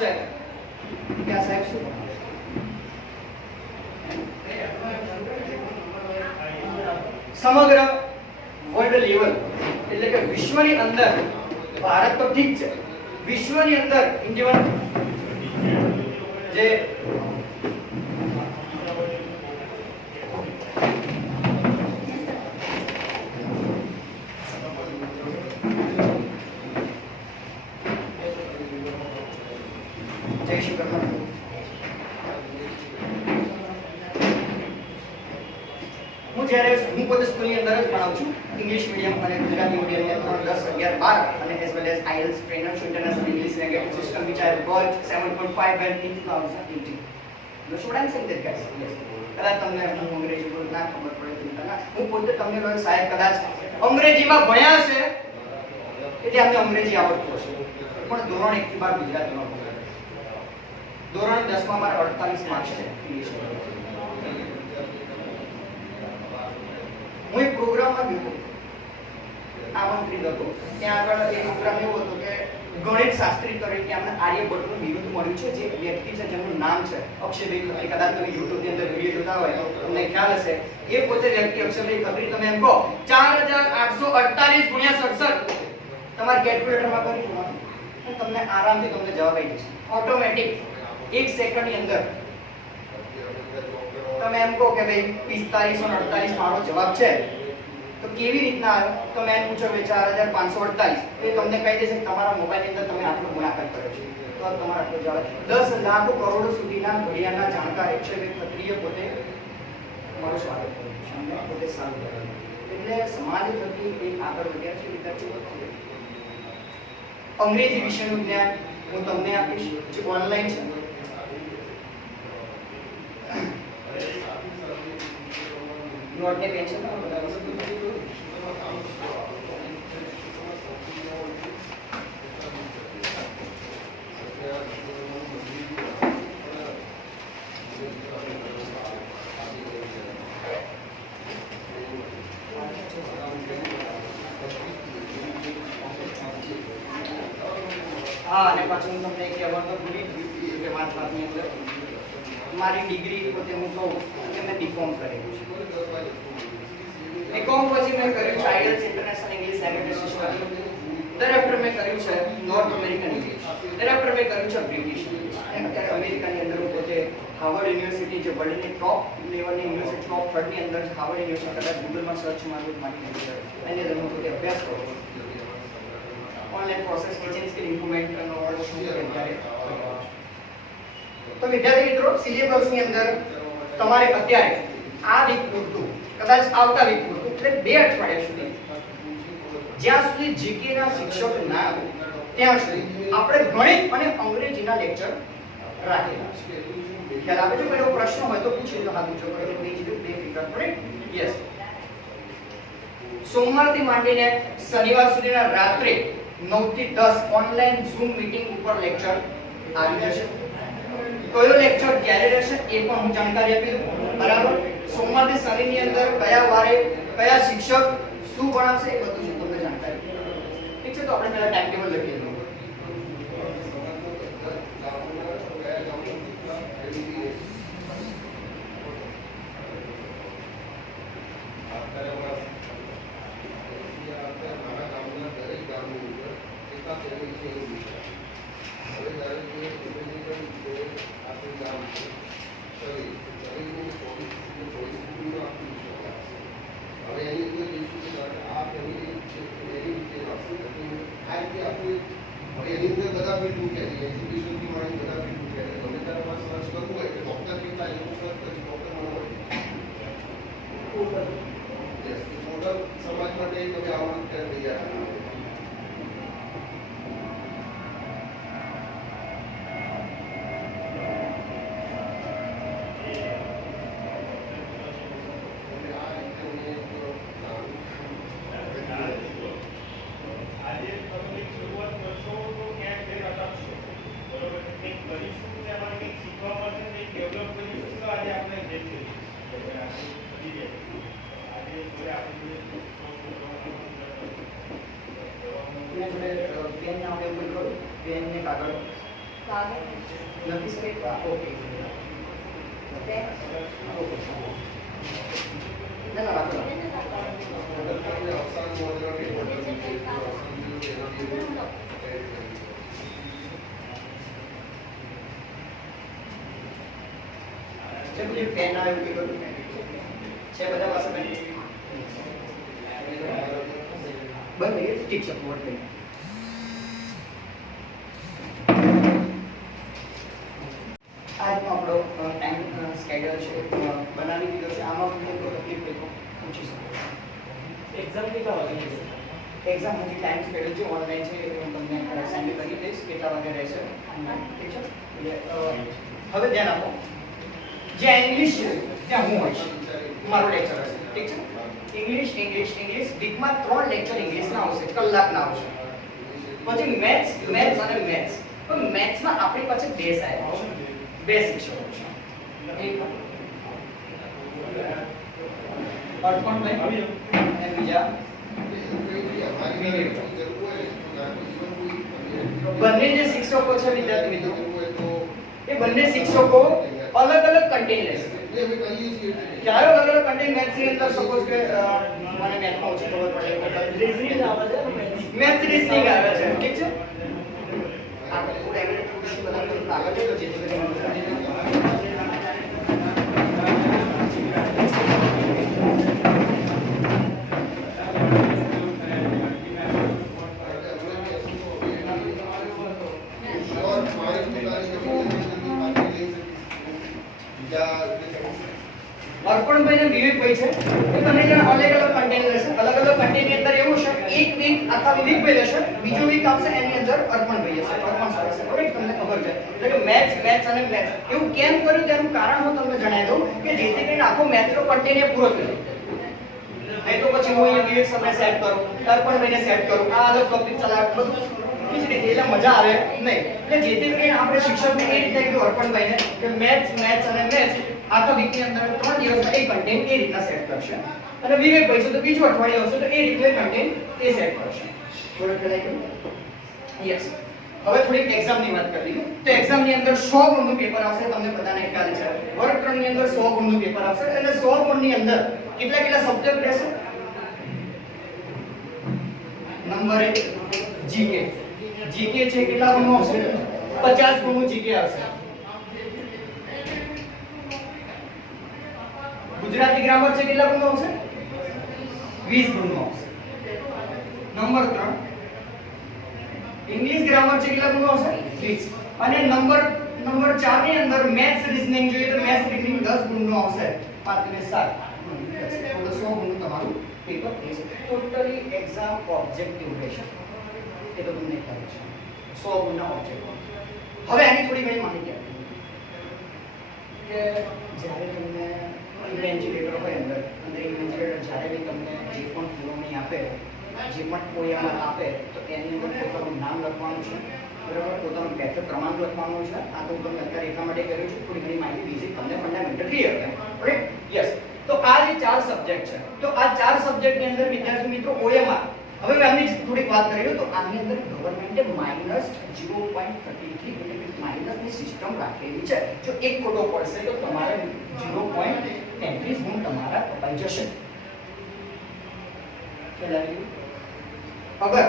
છે કે આ સાહેબ શું સમગ્ર વર્લ્ડ લેવલ એટલે કે વિશ્વની અંદર ભારત તો ઠીક છે, વિશ્વની અંદર ઇન્ડિયન જે હું પોતે સ્કૂલની અંદર જ ભણાવું છું, ઇંગ્લિશ મીડિયમ અને ગુજરાતી મીડિયમની અંદર 10, 11, 12 અને as well as IELTS trainer છું, international English language system which I have got 7.5 band in 2018. That's what I'm saying that guys. Yes. કદાચ તમને હું અંગ્રેજી બોલ ના ખબર પડે તો હું પોતે તમને કહું સાહેબ કદાચ અંગ્રેજીમાં ભણ્યા છે એટલે અમને અંગ્રેજી આવડતું હશે પણ ધોરણ 1 થી 12 ગુજરાતીમાં ભણ્યા, ધોરણ 10 માં મારા 48 માર્ક્સ છે ઇંગ્લિશ. હું એક પ્રોગ્રામમાં ગયો આમંત્રિત હતો, ત્યાં આગળ એ પ્રોગ્રામ એવો હતો કે ગણિત શાસ્ત્રી તરીકે અમને આર્યભટ્ટનું બિરુદ મળ્યું છે, જે વ્યક્તિ છે જેનું નામ છે અક્ષયભાઈ ખત્રી. કદાચ તમે YouTube ની અંદર વિડિયો જોતા હોય તો તમને ખ્યાલ હશે. એ પોતે વ્યક્તિ અક્ષયભાઈ ખત્રી, તમે એમ કહો 4848 ગુણ્યા 67 તમારા કેલ્ક્યુલેટરમાં કરી જોવાનું તમને આરામથી તમને જવાબ આવી જશે ઓટોમેટિક 1 સેકન્ડની અંદર. તમે એમ કહો કે ભાઈ 4548 મારો જવાબ છે તો કેવી રીતના આવ્યો, તો મેં પૂછો 4548 એ તમને કહી દેશે કે તમારા મોબાઈલની અંદર તમે આટલો ગુણાકાર કર્યો છે તો તમારો આટલો જવાબ. 10 લાખ કરોડ સુધીના ઘડિયાળના જાણકાર અક્ષયભાઈ ખત્રીએ પોતે મારું સ્વાગત કર્યું છે અને પોતે સારું કર્યું. એટલે સમાજ થકી એક આગળ વધ્યા છે વિદ્યાર્થીઓ. અંગ્રેજી વિષયનું જ્ઞાન હું તમને આપીશ જે ઓનલાઈન છે. નોટ ને પેન છે ને હા, અને પાછું હું તમને કહેવાનું તો ભૂલી જ ગયું કે વાતની અંદર મારી ડિગ્રી પોતે હું કહું કે મેં બીકોમ કરેલું છે. બીકોમ પછી મેં કર્યું છે IELTS international English language system, thereafter મેં કર્યું છે નોર્થ અમેરિકન ઇંગ્લિશ, thereafter મેં કર્યું છે બ્રિટિશ ઇંગ્લિશ. અત્યારે અમેરિકાની અંદર હું પોતે હાર્વર્ડ યુનિવર્સિટી જે વર્લ્ડની ટોપ લેવલની યુનિવર્સિટી ટોપ 30 ની અંદર હાર્વર્ડ યુનિવર્સિટી કદાચ ગૂગલમાં સર્ચ મારું મારી અંદર એની અંદર હું પોતે અભ્યાસ કરું છું. Online process teaching skill improvement નો શું છે અત્યારે. તો વિદ્યાર્થી મિત્રો સિલેબસની અંદર તમારે અત્યારે આ વીક પૂરતું કદાચ આવતા વીક પૂરતું એટલે 2 અઠવાડિયા સુધી જ્યાં સુધી જીકે ના શિક્ષક ના આવે ત્યાં સુધી આપણે ગણિત અને અંગ્રેજીના લેક્ચર રાખેલા છે. ખ્યાલ આવે છે? કોઈ એવો પ્રશ્ન હોય તો પૂછી લો, હાથ ઊંચો કરો, બીજી બે ફિગર પડે. યસ, સોમવારથી માંડીને શનિવાર સુધીના રાત્રે 9 થી 10 ઓનલાઈન ઝૂમ મીટિંગ ઉપર લેક્ચર આવી જશે. કયો લેક્ચર ક્યારે રહેશે એ પણ હું જાણકારી આપી દઉં, બરાબર. સોમવારથી શનિની અંદર કયા વારે કયા શિક્ષક શું ભણાવશે એ બધું જ તમને જાણકારી. ઠીક છે, તો આપણે પહેલા ટાઈમ ટેબલ લખી દઈએ. સમાજ માટે તમે આવું તૈયાર પેન ને કાગળ નથી સર એક ઓકે ના ના રાખો અગર તમને અવસાન મોડેલો રિપોર્ટ નથી તો અવસાન જેવું એના જે બધું પેન આવ્યું કે બધું છે બધા પાસે પેન બંધ થઈ ઠીક છે ફોર્વર્ડ કરી આજનો આપણો ટાઈમ સ્કેડ્યુલ છે બનાવી દીધો છે આમાં તમને કોઈ તકલીફ હોય તો પૂછી શકો एग्जाम की क्या होगी એક્ઝામ હજી ટાઈમ સ્કેડ્યુલ છે ઓનલાઈન છે એ હું તમને સેન્ડ કરી દઈશ કેટલા વાગે રહેશે ઠીક છે હવે ધ્યાન આપો જ્યાં ઇંગ્લિશ છે ત્યાં હું હોઈશ મારો લેક્ચર હશે ઠીક છે ઇંગ્લિશ વીકમાં 3 લેક્ચર ઇંગ્લિશના આવશે કલાકના આવશે પછી મેથ્સ અને મેથ્સ પણ મેથ્સમાં આપણી પાસે બે સાહેબ છે બે શિક્ષકો છે એક અર્પણભાઈ અને બીજા બંને જે શિક્ષકો છે વિદ્યાર્થી મિત્રો એ બંને શિક્ષકો અલગ અલગ કન્ટેન્ટ લેશે ક્યારે અલગ અલગ કન્ટેન્ટ મેથ્સ ની અંદર સપોઝ કે મને મેથમાં ઓછી ખબર પડે रीजनिंग આવે છે મેથ્સ રીઝનિંગ આવે છે ઠીક છે આપણે થોડા એવી થોડી બધા થોડું આગળ જઈએ તો જેથી કરીને અર્પણભાઈ અને વિવેકભાઈ છે એ બંને જણા અલગ અલગ કન્ટેન્ટ લેશે અલગ અલગ કન્ટેન્ટ ની અંદર એવું છે એક વીક આખા વિવેકભાઈ લેશે બીજો વીક આવશે એની અંદર અર્પણભાઈ હશે અર્પણ સર હશે બરાબર તમને ખબર છે એટલે કે મેથ્સ અને મેથ્સ એવું કેમ કર્યું તેનું કારણ હું તમને જણાવી દઉં કે જેથી કરીને આખો મેથ્સ નો કન્ટેન્ટ એ પૂરો થઈ જાય નહીં તો પછી હું અહીંયા વિવેક સરને સેટ કરું અર્પણભાઈને સેટ કરું આ અલગ ટોપિક ચલાવ બધું બીજી રીતે એટલે મજા આવે નહીં એટલે જેથી કરીને આપણે શિક્ષકને એ રીતે કીધું અર્પણભાઈને કે મેથ્સ અને મેથ્સ આખા વીકની અંદર 3 દિવસમાં એ કન્ટેન્ટ એ રીતના સેટ કરશે અને વિવેકભાઈ છે તો બીજું અઠવાડિયું હશે તો એ રીતે કન્ટેન્ટ એ સેટ કરશે થોડું ખ્યાલ આવી યસ હવે થોડીક એક્ઝામની વાત કરી લઈએ તો એક્ઝામની અંદર 100 ગુણનું પેપર આવશે તમને બધાને ખ્યાલ છે વર્ગ 3 ની અંદર 100 ગુણનું પેપર આવશે અને 100 ગુણની અંદર કેટલા સબ્જેક્ટ રહેશે નંબર 1 જીકે છે કેટલા ગુણનું આવશે 50 ગુણનું જીકે આવશે ગુજરાતી ગ્રામર છે કેટલા ગુણનું આવશે 20 ગુણનું આવશે નંબર 3 ઇંગ્લિશ ગ્રામર છે કેટલા ગુણનું આવશે 20 અને નંબર 4 ની અંદર મેથ્સ રીઝનિંગ જોઈએ તો મેથ્સ રીઝનિંગ 10 ગુણનું આવશે 5 ને 7 તો 100 ગુણનું તમારું પેપર રહેશે ટોટલી એક્ઝામ ઓબ્જેક્ટિવ રહેશે એ તો તમને ખ્યાલ છે 100 ગુણના ઓબ્જેક્ટિવ હવે આની થોડી ઘણી માહિતી આપી કે જ્યારે તમને ઇન્વેન્ટિલેટર હોય અંદર ઇન્વેન્ટિલેટર જ્યારે બી તમને જે પણ પુરવણી આપે જે પણ પોયમ આપે તો એની અંદર પોતાનું નામ લખવાનું છે બરાબર પોતાનું બેઠક ક્રમાંક લખવાનું છે આ તો તમને અત્યારે એટલા માટે કર્યું છે થોડી ઘણી માહિતી બેઝિક તમને ફંડામેન્ટલ ક્લિયર થાય રાઈટ યસ તો આ જે 4 સબ્જેક્ટ છે તો આ 4 સબ્જેક્ટની અંદર વિદ્યાર્થી મિત્રો OMR હવે આની થોડીક વાત કરીએ તો આની અંદર ગવર્નમેન્ટે -0.33 એટલે માઇનસની સિસ્ટમ રાખેલી છે જો એક ખોટો પડશે તો તમારે 0.33 ગુણ તમારા કપાઈ જશે અગર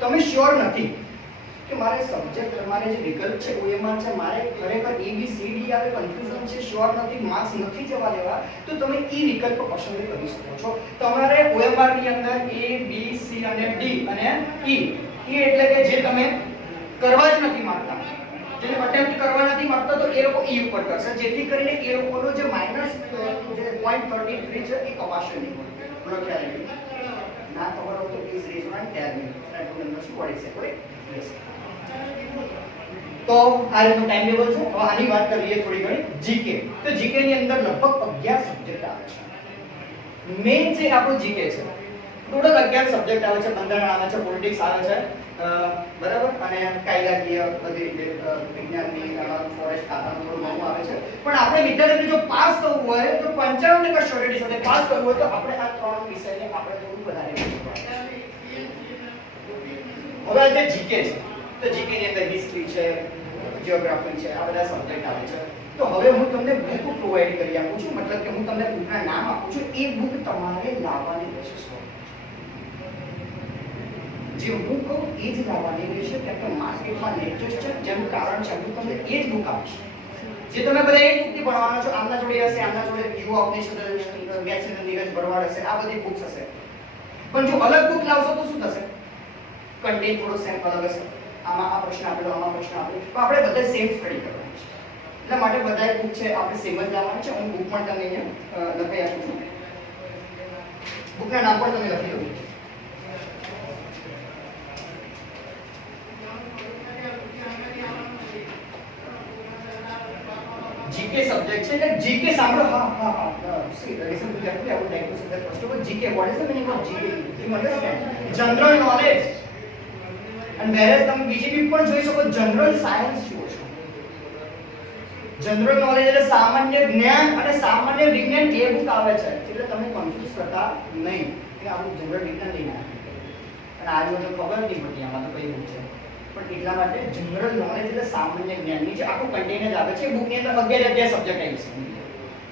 તમે શ્યોર નથી કે મારે સબ્જેક્ટ મારે જે વિકલ્પ છે OMR છે મારે ખરેખર ABCD આવે કન્ફ્યુઝન છે શ્યોર નથી માર્ક્સ નથી જવા દેવા તો તમે એ વિકલ્પ પસંદ કરી શકો છો તમારે OMR ની અંદર A B C અને D અને E એટલે કે જે તમે કરવા જ નથી માંગતા જેને અટેમ્પ્ટ કરવા નથી માંગતા તો એ લોકો E ઉપર કરશે જેથી કરીને એ લોકોનો જે માઈનસ જે 0.33 છે એ કપાશે નહીં બોલો ખ્યાલ આવી ના ખબર હોય તો please raise on tell me I don't understand what is it yes તો આ રીતનું ટાઈમ ટેબલ છે હવે આની વાત કરીએ થોડી ઘણી જીકે તો જીકે ની અંદર લગભગ 11 સબ્જેક્ટ આવે છે મેઇન જે આપણું જીકે છે ટોટલ 11 સબ્જેક્ટ આવે છે બંધારણ આવે છે પોલિટિક્સ આવે છે બરાબર અને કાયદાકીય બધી રીતે વિજ્ઞાનની ફોરેસ્ટ ખાતાનું થોડું ઘણું આવે છે પણ આપણે વિદ્યાર્થીને જો પાસ થવું હોય તો 95% શ્યોરિટી સાથે પાસ કરવું હોય તો આપણે આ 3 વિષયને આપણે થોડું વધારે હવે આ જે જીકે છે તો જીકે ની અંદર હિસ્ટ્રી છે, જીઓગ્રાફી છે, આ બધા સબ્જેક્ટ આવે છે. તો હવે હું તમને બુક પ્રોવાઈડ કરી આપું છું, મતલબ કે હું તમને બુકના નામ આપું છું, એ બુક તમારે લાવવાની રહેશે. જે હું કહું એ જ લાવવાની રહેશે, કેમ કે માર્કેટમાં લેટેસ્ટ છે, જેનું કારણ છે હું તમને એ જ બુક આપીશ. જે તમે બધા એ જ બુકથી ભણવાના છો, આમના જોડે હશે, આમના જોડે યુવા ઉપનિષદ, વ્યાસચંદ્ર નીરજ ભરવાડ હશે, આ બધી બુક્સ હશે. પણ જો અલગ બુક લાવશો તો શું થશે? કન્ટેન્ટ થોડો સેમ અલગ હશે. આમાં આ પ્રશ્ન આપેલો, આમાં પ્રશ્ન આપેલો, તો આપણે બધા સેમ સ્ટડી કરવાનું છે. એટલા માટે બધાય બુક છે આપણે સેમ જ લાવવાની છે. હું બુક પણ તમને અહીંયા લખાઈ આપું છું. બુકના નામ પણ તમે લખી લો. जीके सब्जेक्ट है. जीके सामने हाँ see listen to carefully. I would like to say that first of all, GK, what is the meaning of GK? You understand? General knowledge. And whereas તમે બીજી બી પણ જોઈ શકો, જનરલ સાયન્સ જુઓ છો. જનરલ નોલેજ એટલે સામાન્ય જ્ઞાન અને સામાન્ય વિજ્ઞાન એ બુક આવે છે, એટલે તમે કન્ફ્યુઝ થતા નહીં કે આપણું જનરલ વિજ્ઞાન લઈને અને આજે મને ખબર નહીં પડી આમાં તો કઈ બુક છે. પણ એટલા માટે જનરલ નોલેજ એટલે સામાન્ય જ્ઞાનની જે આખું કન્ટેનર આવે છે, બુકની અંદર 11 સબ્જેક્ટ આવી છે,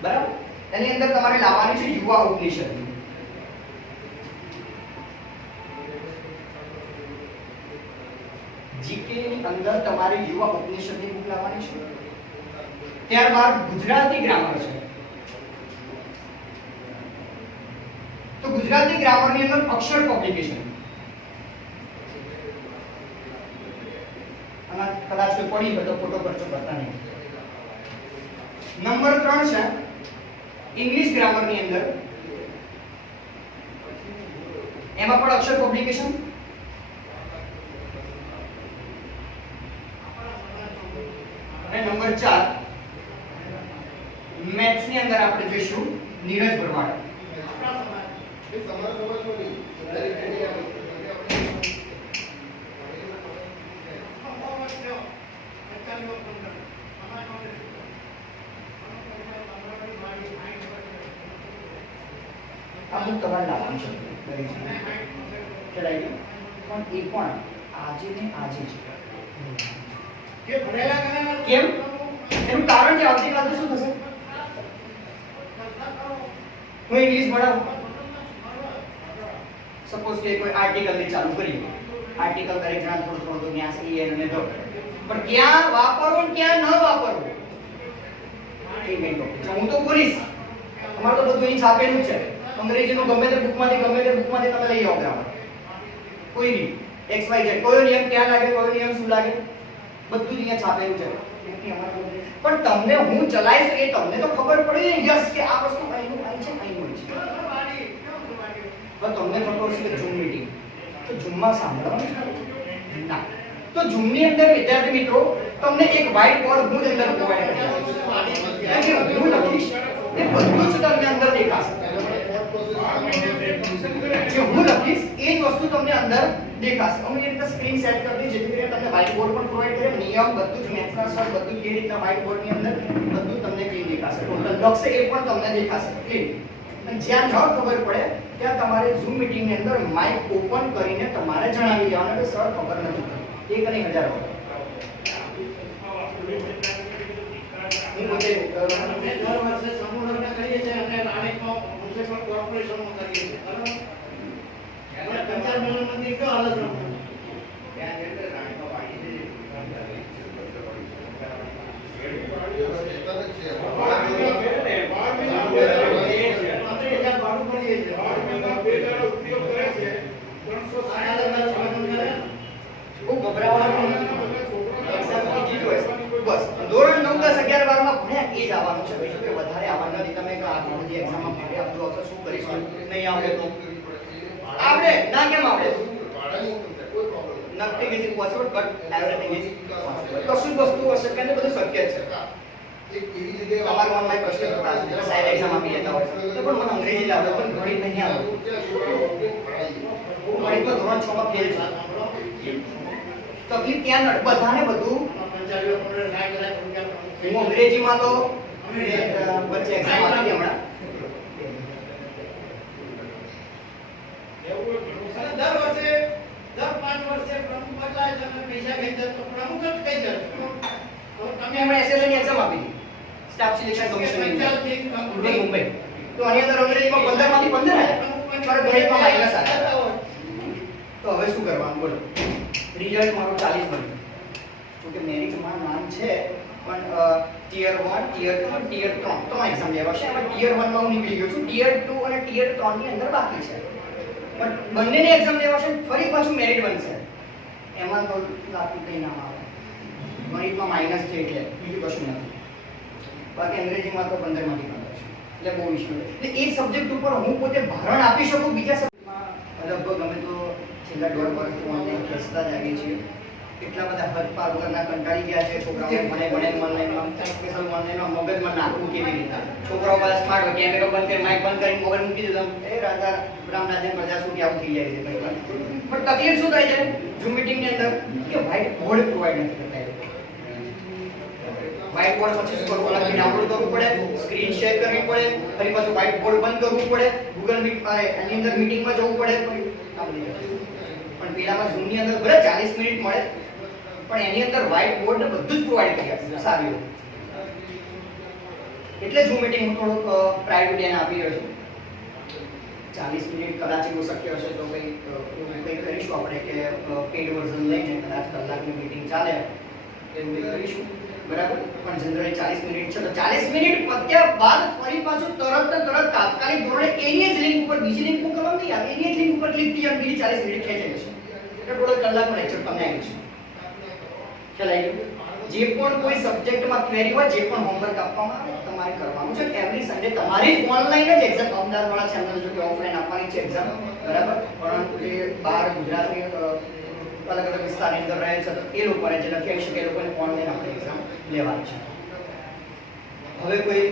બરાબર? એની અંદર તમારે લાવવાની છે યુવા ઉપનિષદ. જીકે ની અંદર તમારે યુવા ઉપનિષદની બુક લાવવાની છે. ત્યારબાદ ગુજરાતી ગ્રામર છે. તો ગુજરાતી ગ્રામરની અંદર અક્ષર પબ્લિકેશન, અને કદાચ કોઈ પડી હોય તો ફોટો કરજો, કરતા નહીં. નંબર 3 છે ઇંગ્લિશ ગ્રામરની અંદર, એમાં પણ અક્ષર પબ્લિકેશન. અને નંબર 4 મેથ્સ ની અંદર આપણે જોઈશું નીરજ ભરવાડ. આ બુક તમારે લાવવાની છે, ચલાવી પણ એ પણ આજે ને આજે છે. કેમ? એનું કારણ છે આવતીકાલે શું થશે? હું ઇંગ્લિશ ભણાવું, સપોઝ કે કોઈ આર્ટિકલ ની ચાલુ કરી, આર્ટિકલ દરેક જણા થોડું થોડું જ્ઞાન છે એને દો, પણ ક્યાં વાપરવું ને ક્યાં ન વાપરવું એ મેઇન ટોપિક છે. હું તો બોલીશ, તમારે તો બધું અહીં છાપેલું જ છે. અંગ્રેજીનું ગમે તે બુકમાંથી તમે લઈ આવો ગ્રામર, કોઈ નહીં XYZ, કયો નિયમ ક્યાં લાગે, કયો નિયમ શું લાગે, બધું જ અહીંયા છાપેલું છે. પણ તમને હું ચલાઈશ એ તમને તો ખબર પડી ને, યસ કે આ વસ્તુ અહીંનું અહીં છે, અહીંનું છે. પણ તમને ખબર છે કે ઝૂમ મીટિંગ, તો ઝૂમમાં સાંભળવાનું ના. તો ઝૂમની અંદર વિદ્યાર્થી મિત્રો તમને એક વ્હાઇટ બોર્ડ હું અંદર પ્રોવાઈડ કરી આપીશ. હું લખીશ એ બધું જ તમને અંદર દેખાશે. જે હું લખીશ એ જ વસ્તુ તમને અંદર દેખાશે. અમે એ રીતે સ્ક્રીન સેટ કરી દઈએ જેથી કરીને તમને વ્હાઇટ બોર્ડ પણ પ્રોવાઈડ કરે, નિયમ બધું જ મેથ્સના સર બધું કેવી રીતે વ્હાઇટ બોર્ડની અંદર બધું તમને ક્લીન દેખાશે. ટોટલ લખશે એ પણ તમને દેખાશે ક્લીન. અને જ્યાં ન ખબર પડે ત્યાં તમારે ઝૂમ મીટિંગની અંદર માઇક ઓપન કરીને તમારે જણાવી દેવાનું કે સર ખબર નથી. એક અને 1000 વખત હું પોતે દર વર્ષે સમૂહ લગ્ન કરીએ છીએ અને નાણેકમાં મ્યુનિસિપલ કોર્પોરેશનમાં કરીએ છીએ, બરાબર? એટલે 50 મિલિયનમાંથી કયો હાલત રમતો? ત્યાં જઈને રાણીમાં વાળી દે. ભાડું પડીએ છીએ. બહુ ગભરાવાનું નથી. એક્ઝામ બીજી જ હોય છે. બસ ધોરણ 9, 10, 11, 12 માં ભણ્યા એ જ આવવાનું છે, બીજું કોઈ વધારે આવવાનું નથી. તમે કે આ બધી એક્ઝામમાં ફાડે આપજો આવશે, શું કરીશું? નહીં આવડે તો આવડે ના, કેમ આવડે? Nothing is impossible but everything is possible. કશું જ વસ્તુ અશક્ય ને બધું શક્ય છે. તમારા મનમાં પ્રશ્ન થતા હશે, તમે સાહેબ એક્ઝામ આપી લેતા હોય તો પણ મને અંગ્રેજી આવડે પણ ગણિત નહીં આવડે. હું ગણિતમાં ધોરણ 6 માં ફેલ છું. તકલીફ ત્યાં બધાને બધું. હું અંગ્રેજીમાં તો વચ્ચે એક્ઝામ આપી હમણાં. દર વર્ષે દર 5 વર્ષે પ્રમુખ બદલાય છે. પૈસા ખેંચે તો પણ અમુક જ ખેંચે. તો તમે એમણે SSC ની એક્ઝામ આપી હતી સ્ટાફ સિલેક્શન કમિશન મુંબઈ, તો આની અંદર અંગ્રેજીમાં 15 માંથી 15 આવ્યા, પર ગણિતમાં માઇનસ આવ્યા. તો હવે શું કરવાનું બોલો? રિઝલ્ટ મારું 40 બન્યું. જો કે મેરિટમાં નામ છે પણ ટિયર 1, ટિયર 2, ટિયર 3 ત્રણ એક્ઝામ લેવાશે. એમાં ટિયર 1 માં હું નીકળી ગયો છું, ટિયર 2 અને ટિયર 3 ની અંદર બાકી છે. પણ બંનેની એક્ઝામ લેવાશે, ફરી પાછું મેરિટ બનશે. એમાં તો લાગતું કંઈ નામ આવે. ગણિતમાં માઇનસ છે એટલે બીજું કશું નથી. બાકી અંગ્રેજીમાં તો 15 માંથી 15 છે, એટલે બહુ ઇશ્યુ છે. એટલે એક સબ્જેક્ટ ઉપર હું પોતે ભારણ આપી શકું, બીજા સબ્જેક્ટમાં લગભગ અમે તો છેલ્લા 1.5 વર્ષથી ઓનલાઈન ખેંચતા જ આવીએ છીએ. એટલા બધા હદ પાર વગરના કંટાળી ગયા છે છોકરાઓ. મને ઓનલાઈનમાં સ્પેશિયલ ઓનલાઈનમાં મગજમાં નાખવું કેવી રીતે? છોકરાઓ બધા સ્માર્ટ હોય, કેમેરો બંધ કરી માઇક બંધ કરીને મોબાઈલ મૂકી દીધો, એ રાજા રામ રાજન પ્રજા શું કે આવું થઈ જાય છે કંઈ પણ તકલીફ શું થાય છે ઝૂમ મીટિંગની અંદર કે વ્હાઇટ બોર્ડ પ્રોવાઈડ નથી કરતા. વ્હાઇટ બોર્ડ પછી શું કરવું? અલગથી ડાઉનલોડ કરવું પડે, સ્ક્રીન શેર કરવી પડે, ફરી પાછું વ્હાઇટ બોર્ડ બંધ કરવું પડે, ગૂગલ મીટ એની અંદર મીટિંગમાં જવું પડે. પણ પેલામાં ઝૂમ ની અંદર ભલે 40 મિનિટ મળે, પણ એની અંદર વ્હાઇટ બોર્ડ ને બધું જ પ્રોવાઈડ કરી આપે સારું. એટલે ઝૂમ મીટિંગ હું થોડુંક પ્રાયોરિટી એને આપી રહ્યો છું. 40 મિનિટ કદાચ એવું શક્ય હશે તો કંઈ કરીશું આપણે કે પેડ વર્ઝન લઈને કદાચ કલાકની મીટિંગ ચાલે એવું કંઈ કરીશું, બરાબર. પણ જનરલી 40 મિનિટ છે તો 40 મિનિટ પત્યા બાદ ફરી પાછું તરત તાત્કાલિક ધોરણે એની જ લિંક ઉપર બીજી લિંક મોકલવામાં નહીં આવે, એની જ લિંક ઉપર ક્લિક કરી અને બીજી 40 મિનિટ ખેંચી લેશે. એટલે થોડો કલાકનો લેક્ચર તમને આવી છે. ખ્યાલ આવી ગયો? જે પણ કોઈ સબ્જેક્ટમાં ક્વેરી હોય, જે પણ હોમવર્ક આપવામાં આવે તમારે કરવાનું છે. એવરી સન્ડે તમારી ઓનલાઈન જ એક્ઝામ અમદાવાદ વાળા છે, એમને જો કે ઓફલાઈન આપવાની છે એક્ઝામ, બરાબર. પરંતુ જે બહાર ગુજરાતની અલગ અલગ વિસ્તારની અંદર રહે છે તો એ લોકોને જે લખી આવી શકે એ લોકોને ઓનલાઈન આપણે એક્ઝામ લેવાની છે. હવે કોઈ